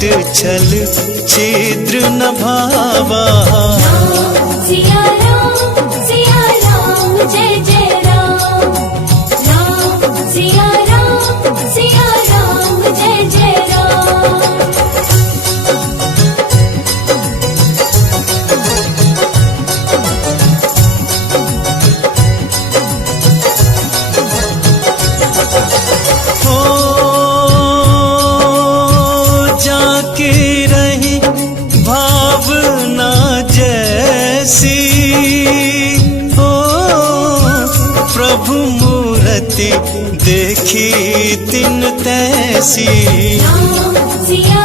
कपट छल छिद्र न भावा। सिया राम जय जय राम, राम सिया राम जय जय राम। जाके रही भावना जैसी, ओ प्रभु मूर्ति देखी तिन तैसी। राम सिया